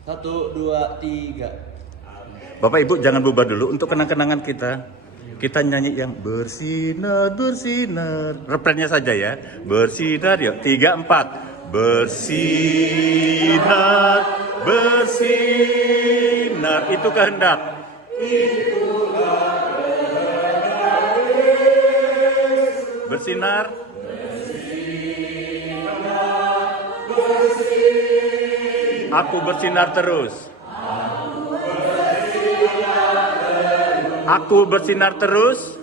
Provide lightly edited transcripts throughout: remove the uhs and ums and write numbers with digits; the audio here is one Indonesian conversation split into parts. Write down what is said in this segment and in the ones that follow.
Satu, dua, tiga. Bapak Ibu jangan bubar dulu untuk kenang-kenangan kita. Kita nyanyi yang bersinar, bersinar. Refrennya saja ya. Bersinar yuk. 3, 4. Bersinar, bersinar. Itu kehendak. Bersinar. Aku bersinar terus. Aku bersinar terus.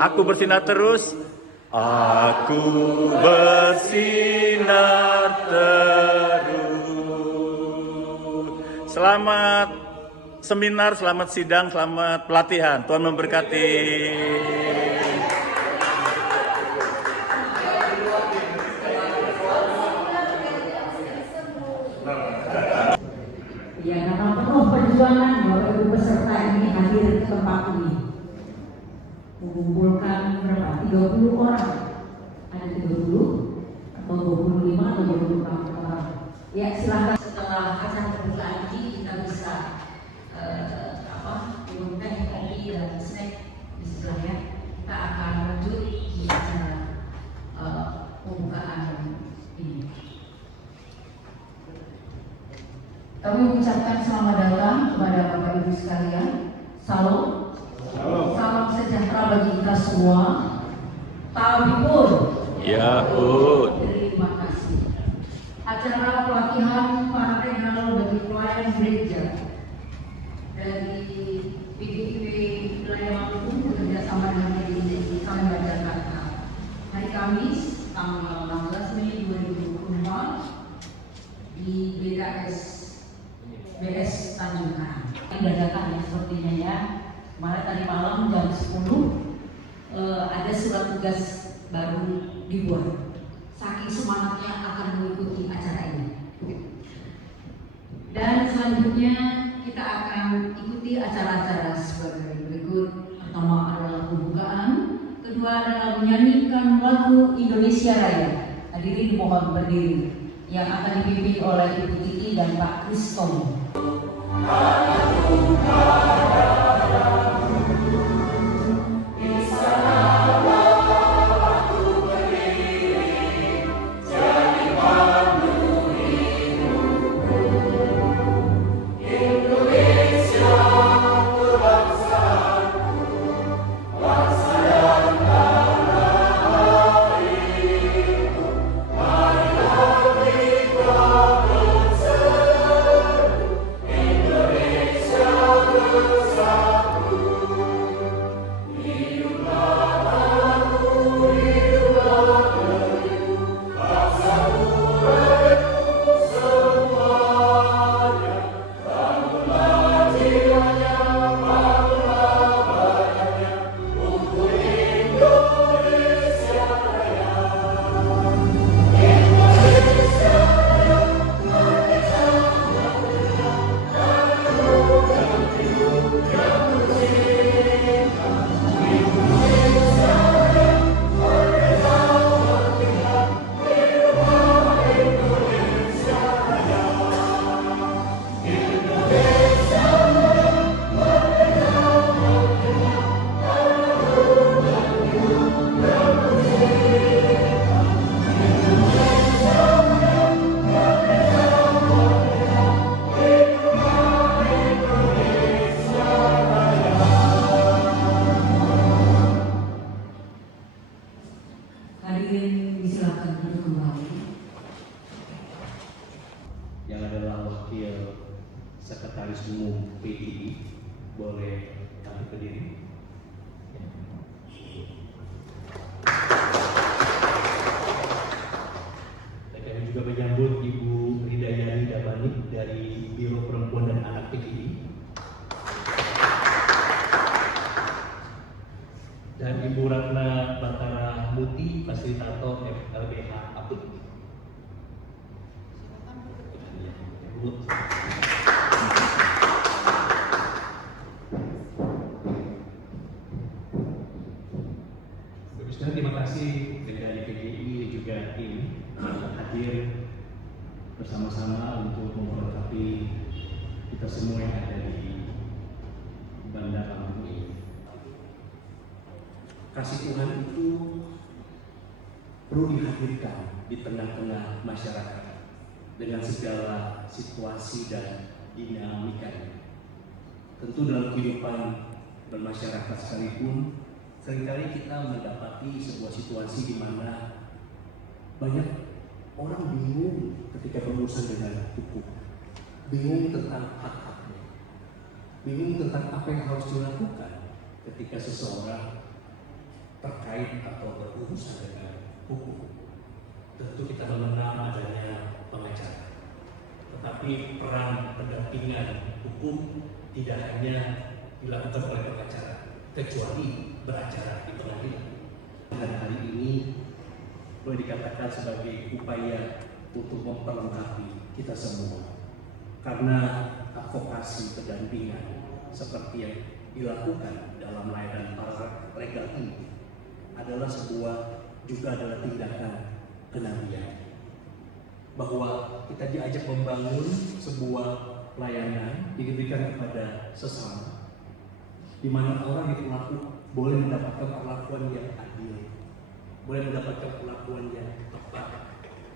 Aku bersinar terus. Aku bersinar terus. Selamat seminar, selamat sidang, selamat pelatihan. Tuhan memberkati. Ya, dengan penuh perjuangan Bapak Ibu peserta ini hadir ke tempat ini, mengumpulkan berapa? 30 orang, ada 30 atau 25 atau 26 orang. Ya, silakan setelah acara pembukaan ini kita bisa minum teh, kopi dan snack di sebelahnya. Kita akan lanjut di acara pembukaan ini. Kami mengucapkan selamat datang kepada Bapak Ibu sekalian. Salam. Salam sejahtera bagi kita semua. Tabipun. Ya, Terima kasih. Acara pelatihan para renal bagi pelayan gereja dari PGIP wilayah Maluku bekerjasama dengan PGIP Salemba Jakarta. Hari Kamis, tanggal 16 Mei 2024 di BS Tanjung Karang. Dadakan ya sepertinya ya. Kemarin tadi malam jam 10 ada surat tugas baru dibuat. Saking semangatnya akan mengikuti acara ini. Dan selanjutnya kita akan ikuti acara-acara sebagai berikut. Pertama adalah pembukaan, kedua adalah menyanyikan lagu Indonesia Raya. Hadirin mohon berdiri, yang akan dipimpin oleh Ibu Titi dan Pak Kristomo. Hadirin disilakan duduk kembali. Yang adalah wakil sekretaris umum PGI boleh kami berdiri. Dan kami juga menyambut Ibu Hidayani Damani dari Biro Perempuan dan Anak PGI dan Ibu Ratna Batara Muti, fasilitator FLBH Abut. Terima kasih dari PGI juga tim bersama-sama untuk memperlengkapi kita semua yang ada di Bandar Lampung ini. Kasih Tuhan itu perlu dihadirkan di tengah-tengah masyarakat dengan segala situasi dan dinamikanya. Tentu dalam kehidupan bermasyarakat sekalipun, seringkali kita mendapati sebuah situasi di mana banyak orang bingung ketika berurusan dengan hukum, bingung tentang hak-haknya, bingung tentang apa yang harus dilakukan ketika seseorang terkait atau berurusan dengan hukum. Tentu kita mengenal adanya pengacara, tetapi peran pendampingan hukum tidak hanya dilakukan oleh pengacara, kecuali beracara di pengadilan. Dan hari ini boleh dikatakan sebagai upaya untuk memperlengkapi kita semua, karena advokasi pendampingan seperti yang dilakukan dalam layanan paralegal ini adalah adalah tindakan kenabian, bahwa kita diajak membangun sebuah layanan yang diberikan kepada sesama, di mana orang itu boleh mendapatkan perlakuan yang adil, boleh mendapatkan perlakuan yang tepat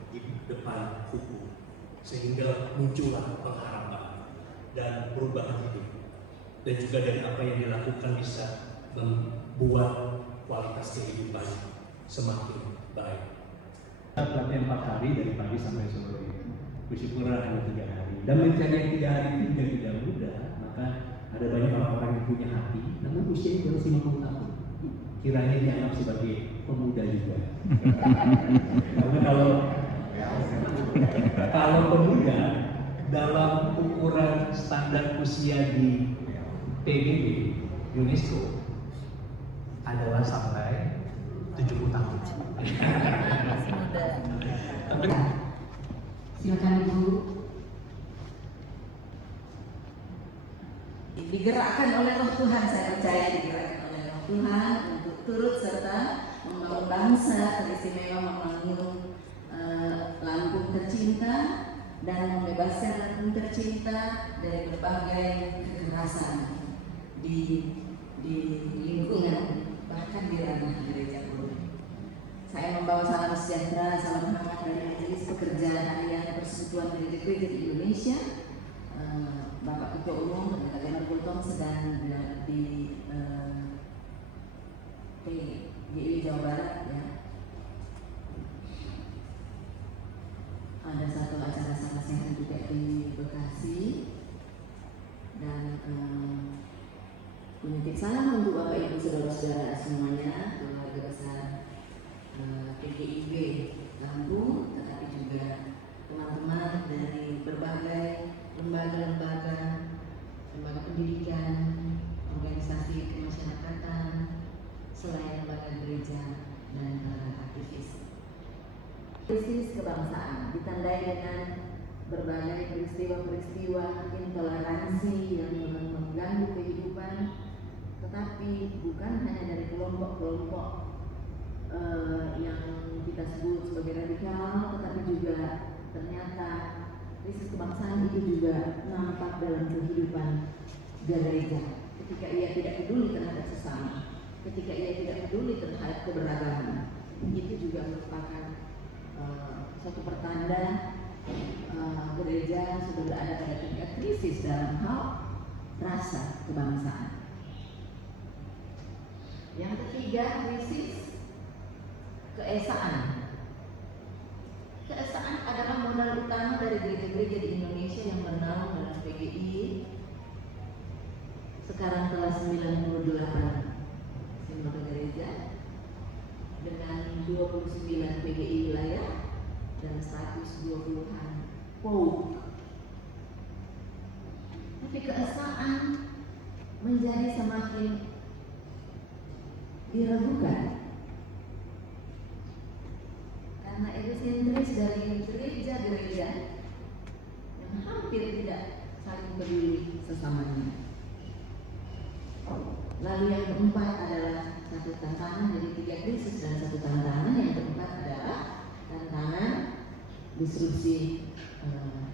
di depan hukum, sehingga muncullah pengharapan dan perubahan hidup, dan juga dari apa yang dilakukan bisa membuat kualitas kehidupan semakin baik. Pelatihan 4 hari dari pagi sampai sore, bersyukur hanya 3 hari, dan mencari 3 hari itu juga tidak mudah. Maka ada banyak orang-orang yang punya hati, namun usianya baru 50 tahun, kiranya dianggap sebagai pemuda juga. Karena kalau pemuda dalam ukuran standar usia di PBB UNESCO adalah sampai 70 tahun. Silakan Ibu. Digerakkan oleh Roh Tuhan, saya percaya digerakkan oleh Roh Tuhan untuk turut serta membangun bangsa teristimewa, membangun Lampung tercinta dan membebaskan Lampung tercinta dari berbagai kekerasan di lingkungan, bahkan di ranah gereja pun. Saya membawa salam sejahtera, salam hangat dari Majelis Pekerja Harian Persekutuan Gereja-Gereja di Indonesia. Bapak Ketua Umum Pendeta Genar Gultom sedang di PGI Jawa Barat, ya. Ada satu acara sama sehat juga di Bekasi, dan menitip salam untuk Bapak Ibu saudara-saudara semuanya, keluarga besar PGIB Lampung, tetapi juga teman-teman dari berbagai lembaga pendidikan, organisasi kemasyarakatan, selain lembaga gereja dan aktivis. Krisis kebangsaan ditandai dengan berbagai peristiwa-peristiwa intoleransi yang mengganggu kehidupan, tetapi bukan hanya dari kelompok-kelompok yang kita sebut sebagai radikal, tetapi juga ternyata krisis kebangsaan itu juga nampak dalam kehidupan gereja. Ketika ia tidak peduli terhadap sesama, ketika ia tidak peduli terhadap keberagaman, itu juga merupakan suatu pertanda gereja sudah berada pada tingkat krisis dalam hal rasa kebangsaan. Yang ketiga, krisis keesaan. Keesaan adalah modal utama dari gereja-gereja di Indonesia yang bernaung dalam PGI. Sekarang telah 98 simbol gereja dengan 29 PGI wilayah dan 120-an POUK. Tapi keesaan menjadi semakin diragukan karena egosentris dari gereja-gereja yang hampir tidak saling peduli sesamanya. Lalu yang keempat adalah satu tantangan dari 3 krisis dan satu tantangan. Yang keempat adalah tantangan disrupsi eh,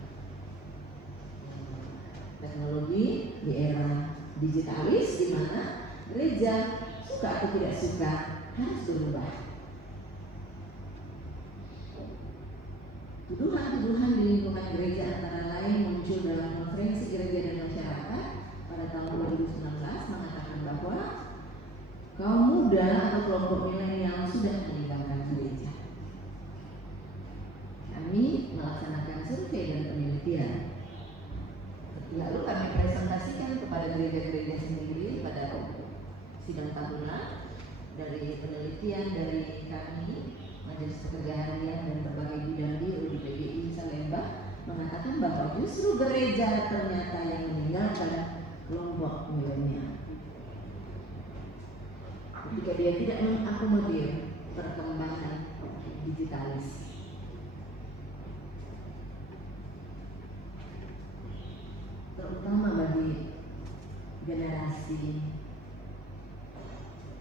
teknologi, di era digitalis, di mana gereja suka atau tidak suka harus berubah. Tuduhan-tuduhan di lingkungan gereja antara lain muncul dalam konferensi gereja dan masyarakat pada tahun 2019 mengatakan bahwa kaum muda atau kelompok milenial sudah meninggalkan gereja. Kami melaksanakan survei dan penelitian. Lalu kami presentasikan kepada gereja-gereja sendiri pada sidang tahunan dari penelitian dari kami, Majelis Pekerja Harian dan berbagai bidang di PGI Salemba mengatakan bahwa justru gereja ternyata yang meninggalkan kelompok milenial. Ketika dia tidak mengakomodir perkembangan digitalis. Terutama bagi generasi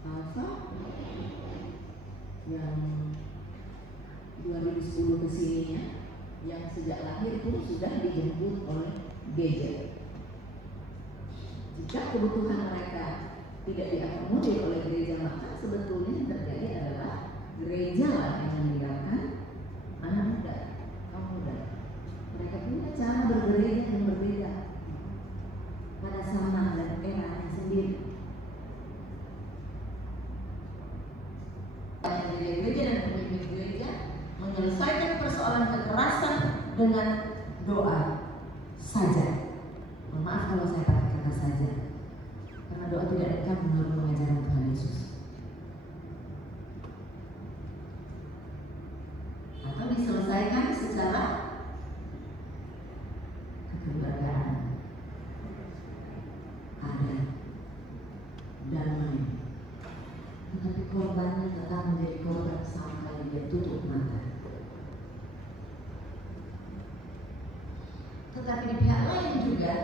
Alpha yang 2010 ke sininya, yang sejak lahir pun sudah dijemput oleh gadget. Jika kebutuhan mereka tidak diakomodir oleh gereja, maka sebetulnya yang terjadi adalah gereja lah yang meninggalkan anak muda, kaum muda. Mereka punya cara bergereja yang berbeda pada zaman dan era sendiri. Gereja dan pemimpin gereja menyelesaikan persoalan kekerasan dengan doa saja. Mohon maaf kalau saya pakai kata saja, karena doa tidak dekat menurut pengajaran Tuhan Yesus. Atau diselesaikan secara kekeluargaan, ada damai, tetapi korbannya tetap menjadi korban sampai dia tutup mata. Tetapi di pihak lain juga,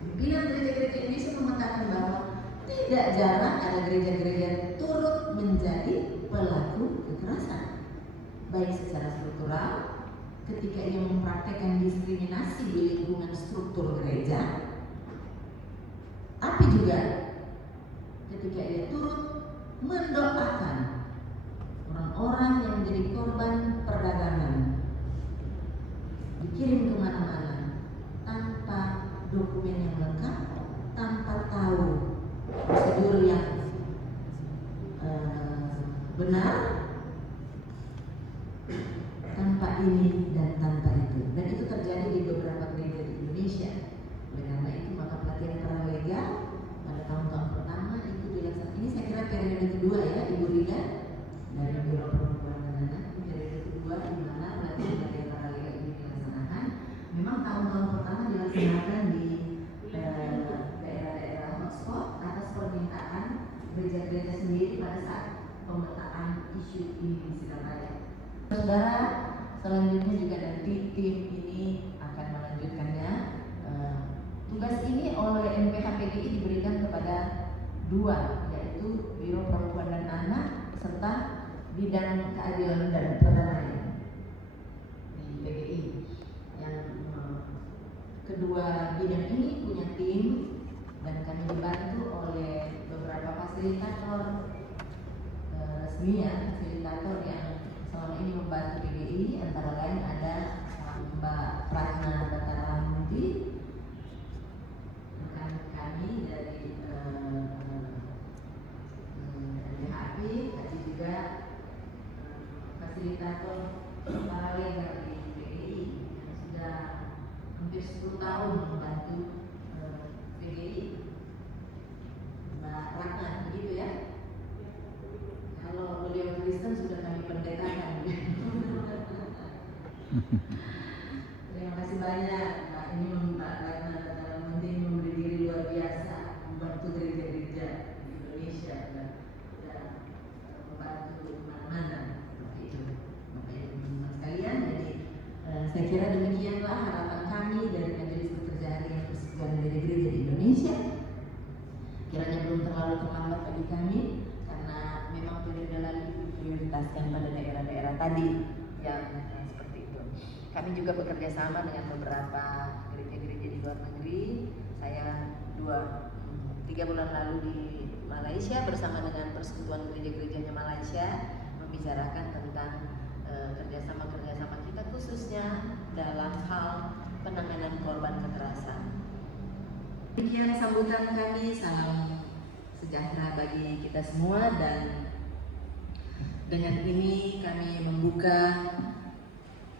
pimpinan gereja-gereja Indonesia mengatakan bahwa tidak jarang ada gereja-gereja turut menjadi pelaku kekerasan, baik secara struktural ketika ia mempraktekkan diskriminasi di lingkungan struktur gereja, tapi juga ketika ia turut mendoakan orang-orang yang menjadi korban perdagangan, dikirim kemana-mana tanpa dokumen yang lengkap, tanpa tahu prosedur yang benar, tanpa ini dan tanpa itu. Dan itu terjadi di beberapa gereja di Indonesia. Oleh karena itu maka pelatihan paralegal pada tahun-tahun pertama itu dilaksanakan. Ini saya kira periode kedua ya, Ibu Rida dari Biro Perempuan dan Anak. Ini periode kedua di mana pelatihan paralegal ini dilaksanakan. Memang tahun-tahun pertama dilaksanakan di daerah-daerah hotspot atas permintaan gereja-gereja sendiri pada saat pemetaan isu ini di Surabaya. Saudara, selanjutnya juga nanti tim ini akan melanjutkannya. Tugas ini oleh MPH-PGI diberikan kepada dua, yaitu Biro Perempuan dan Anak serta Bidang Keadilan dan Perdamaian di PGI. Yang kedua bidang ini punya tim dan kami dibantu oleh beberapa fasilitator resmi ya, fasilitator yang selama ini membantu PGI, antara lain ada Mbak Pratna Bataramundi, rekan kami dari LBHP, tapi juga fasilitator paralegal di PGI yang sudah hampir 10 tahun membantu PGI, Mbak Ratna, begitu ya. Kalau beliau Kristen sudah kami pendetakan. Terima kasih banyak Mbak. Ini Mbak Ratna Bataramundi memberi diri luar biasa membantu gereja-gereja di Indonesia dan membantu mana-mana seperti itu. Bapak Ibu teman sekalian, jadi saya kira demikianlah harapan kami dari Majelis Pekerja Harian Persekutuan Gereja-Gereja di Indonesia. Kiranya belum terlalu terlambat bagi kami, karena memang periode lalu diprioritaskan pada daerah-daerah tadi yang seperti itu. kami juga bekerja sama dengan beberapa gereja-gereja di luar negeri. Saya 3 bulan lalu di Malaysia bersama dengan Persekutuan Gereja-Gerejanya Malaysia membicarakan tentang kerjasama kita khususnya dalam hal penanganan korban kekerasan. Demikian sambutan kami, salam sejahtera bagi kita semua, dan dengan ini kami membuka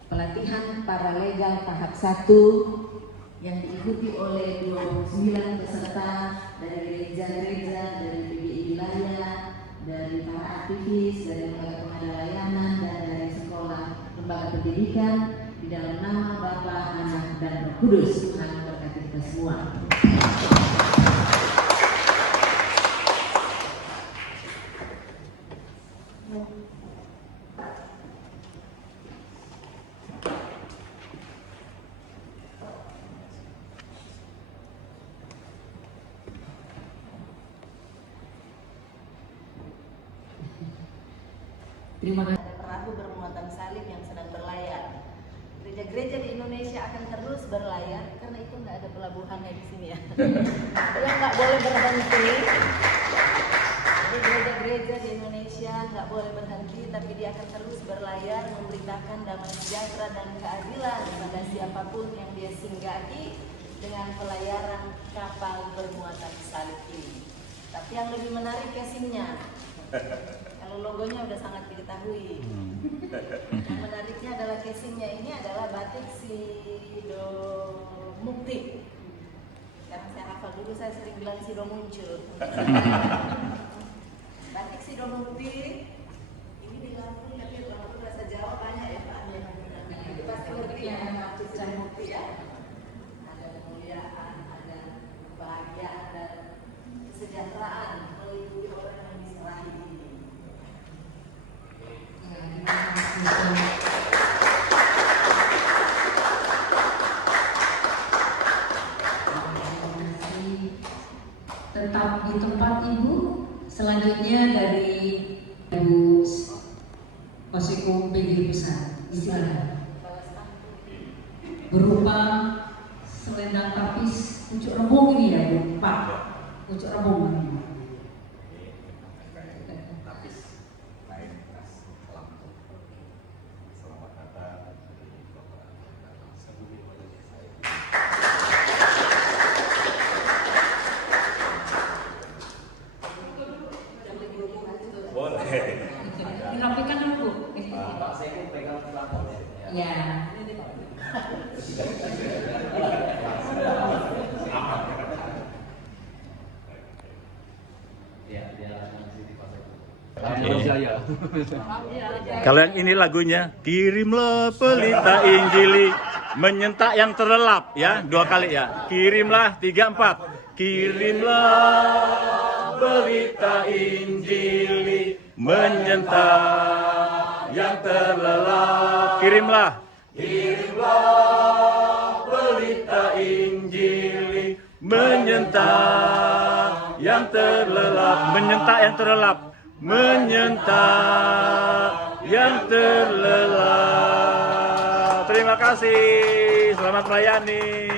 pelatihan paralegal tahap 1 yang diikuti oleh 29 peserta dari gereja-gereja, dari PGI wilayah, dari para aktivis, dari lembaga pengadaan layanan, dan dari sekolah lembaga pendidikan, di dalam nama Bapa, Anak, dan Roh Kudus. Tuhan memberkati kita semua. Terima kasih. Ada perahu bermuatan salib yang sedang berlayar. Gereja-gereja di Indonesia akan terus berlayar karena itu nggak ada pelabuhannya di sini ya. Dia nggak boleh berhenti. Jadi gereja-gereja di Indonesia nggak boleh berhenti, tapi dia akan terus berlayar memberitakan damai sejahtera dan keadilan kepada siapapun yang dia singgahi dengan pelayaran kapal bermuatan salib ini. Tapi yang lebih menarik casingnya. Kalau logonya udah sangat diketahui. Yang menariknya adalah casingnya ini adalah batik Sido Mukti. Sekarang saya hafal dulu, saya sering bilang Sido muncul. Batik Sido Mukti ini di Lampung, tapi Lampung bahasa Jawa banyak ya Pak. Itu pasti ngerti ya, batik Sido Mukti ya. Ada kemuliaan, ada kebahagiaan dan kesejahteraan melindungi orang yang diserahi ini. Tetap di tempat Ibu. Selanjutnya dari Ibu Koseko PGI Pusat. Silakan. Berupa selendang tapis pucuk rebung ini ya Bu, Pak. Pucuk rebung. Dirapikan dulu Bu. Pak saya pegang pelapor ya. Ya. Ya, dia masih di pasar. Kalau yang ini lagunya, kirimlah pelita Injili menyentak yang terlelap, ya 2 kali ya. Kirimlah 3, 4. Kirimlah pelita Injili menyentak yang terlelap. Kirimlah pelita Injili menyentak yang terlelap. Menyentak yang terlelap. Menyentak yang terlelap. Terima kasih. Selamat melayani.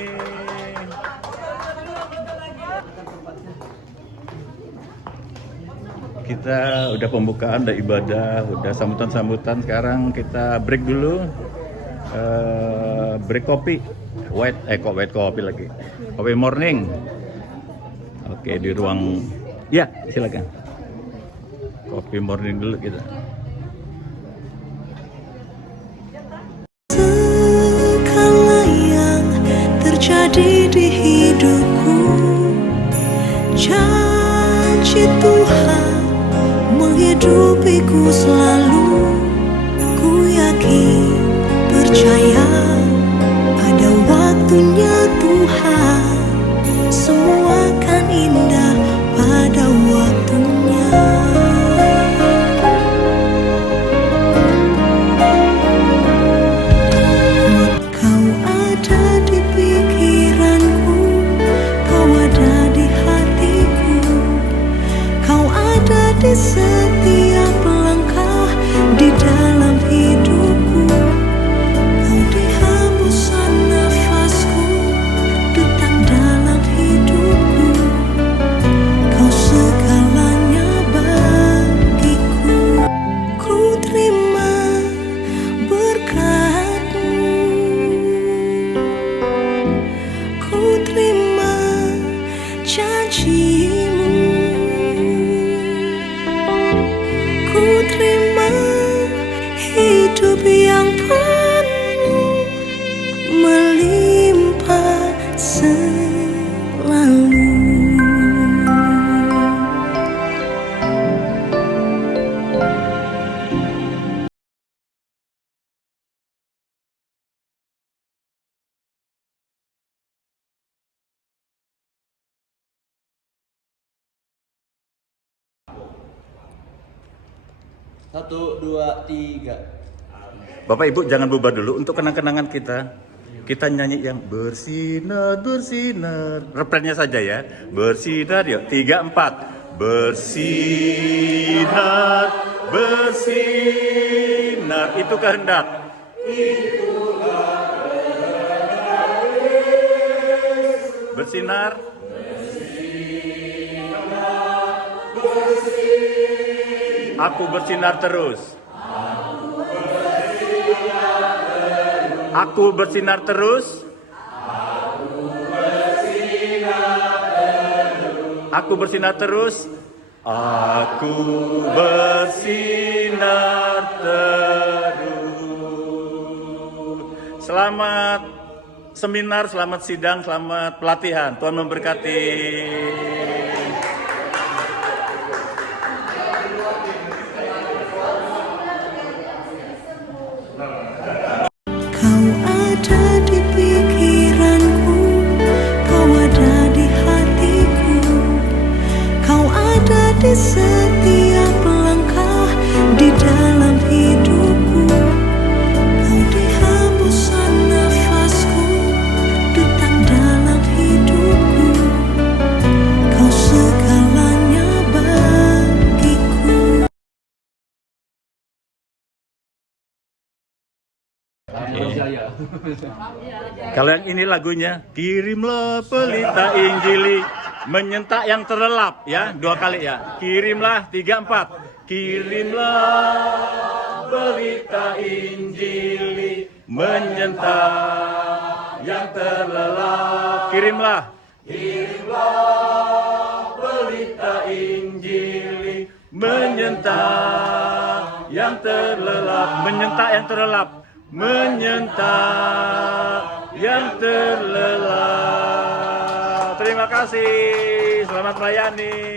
Kita udah pembukaan, udah ibadah, udah sambutan-sambutan. Sekarang kita break dulu. Break kopi. White kopi lagi. Kopi morning. Oke, di ruang. Ya, silakan. Kopi morning dulu kita. Segala yang terjadi di hidupku, janji Tuhan menghidupiku selalu. Ku yakin, percaya pada waktunya Tuhan, semua akan indah pada waktunya. Kau ada di pikiranku, kau ada di hatiku, kau ada di setiap langkah di dalam hidupku. Kau 1, 2, 3. Bapak Ibu jangan bubar dulu untuk kenang-kenangan kita. Kita nyanyi yang bersinar, bersinar. Refrennya saja ya. Bersinar yuk. 3, 4. Bersinar, bersinar. Itu kehendak. Bersinar. Aku bersinar terus. Aku bersinar terus. Aku bersinar terus. Aku bersinar terus. Selamat seminar, selamat sidang, selamat pelatihan. Tuhan memberkati. Kau ada di pikiranku, kau ada di hatiku, kau ada di setiap langkah di dalam hidupku. Kau di hembusan nafasku, dutan dalam hidupku, kau segalanya bagiku. Kalau yang ini lagunya, kirimlah pelita Injili, menyentak yang terlelap, ya, 2 kali ya. Kirimlah, 3, 4. Kirimlah pelita Injili, menyentak yang terlelap. Kirimlah. Kirimlah pelita Injili, menyentak yang terlelap. Menyentak yang terlelap. Menyentak yang terlelap. Terima kasih. Selamat melayani.